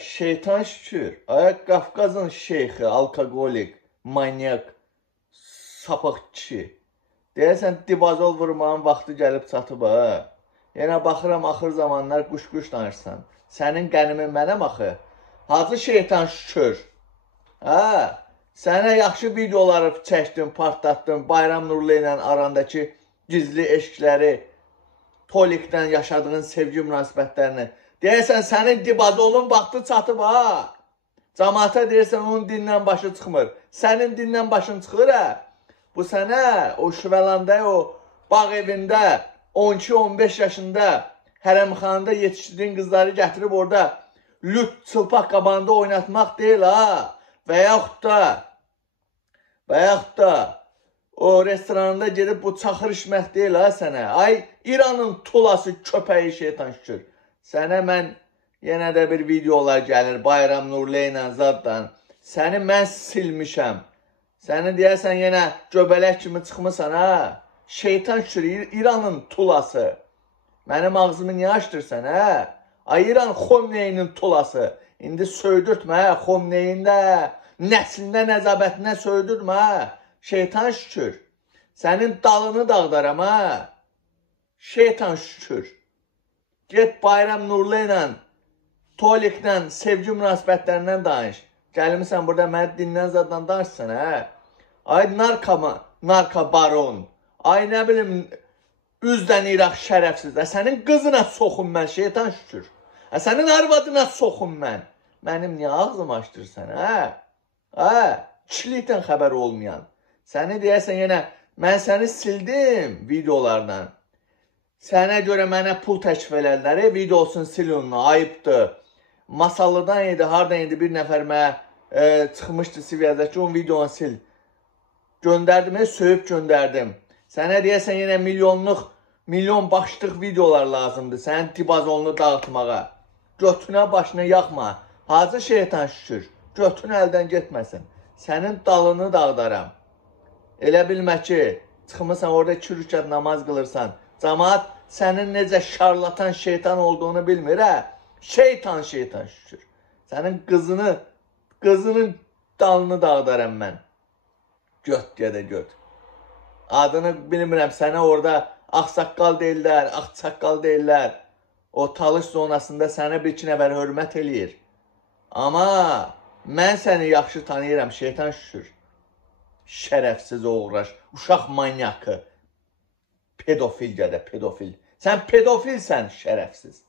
Şeytan şükür. Qafqazın şeyxi, alkoqolik, manyak, sapıq kişi. Deyəsən, dibazol vurmağın vaxtı gəlib çatıb, ha. Yenə baxıram, axır zamanlar quş-quş danışsan. Sənin qənimin mənəm axı. Hacı şeytan şükür. Sənə yaxşı videoları çəkdim, partlatdım. Bayram Nurlu ilə arandakı gizli eşkləri, Tolikdən yaşadığın sevgi münasibətlərini. Deyəsən, sənin dibazolun vaxtı çatıb, ha. Cəmaata deyirsən, onun dindən başı çıxmır. Sənin dindən başın çıxır, hə. Bu sənə o Şüvəlanda, o bağ evində 12-15 yaşında hərəmxanada yetişdirdiyin qızları gətirib orada lüt çılpaq qabağında oynatmaq deyil, ha. Və yaxud da o restoranında gedib bu çaxır içmək deyil, ha sənə. Ay, İranın tulası köpəyi şeytan şükür. Sənə mən yenə də bir videolar gəlir, Bayram Nurlu ilə zaddan. Səni mən silmişəm. Səni deyəsən yenə göbələk kimi çıxmısan, ha? Şeytan şükür, İranın tulası. Mənim ağzımı niyə açdırsan, hə? Ay, İran Xomneyinin tulası. İndi söydürtmə, hə? Xomneyin də, nəslində, nəzabətinə söydürtmə, hə? Şeytan şükür. Sənin dalını dağdaram, ha? Şeytan şükür. Get Bayram Nurlu ilə, Toliklə, sevgi münasibətlərindən danış. Gəlmirsən burada mənə dindən zaddan danışsan, hə? Ay, narka baron. Ay, nə bilim, üzdən İraq şərəfsiz. Sənin qızına soxum mən, şeytan şükür. Sənin arvadına soxum mən. Mənim niyə ağzımı açdırsan, hə? Kişilikdən xəbər olmayan. Səni deyəsən yenə, mən səni sildim videolardan. Sənə görə mənə pul təklif elədilər, videosunu sil onu, ayıbdır. Masallıdan idi, hardan idi, bir nəfər mənə çıxmışdı Siviyadakı, onun videonu sil. Göndərdim, söyüb göndərdim. Sənə deyəsən yenə milyon başlıq videolar lazımdır, sənin dibazolunu dağıtmağa. Götünə başına yaxma, hacı şeytan şükür, götün əldən getməsin. Sənin dalını dağdaram. Elə bilmə ki, çıxmısan orada 2 rükət namaz qılırsan. Cəmaat sənin necə şarlatan şeytan olduğunu bilmir, hə? Şeytan şükür. Sənin qızının dalını dağdaram mən. Göt gədə göt. Adını bilmirəm, sənə orada ağsaqqal deyirlər, ağsaqqal deyirlər. O talış zonasında sənə bir-iki nəfər hörmət eləyir. Amma mən səni yaxşı tanıyıram, şeytan şükür. Şərəfsiz oğraş, uşaq manyakı. Pedofil gədə, pedofil. Sən pedofilsən, şərəfsiz.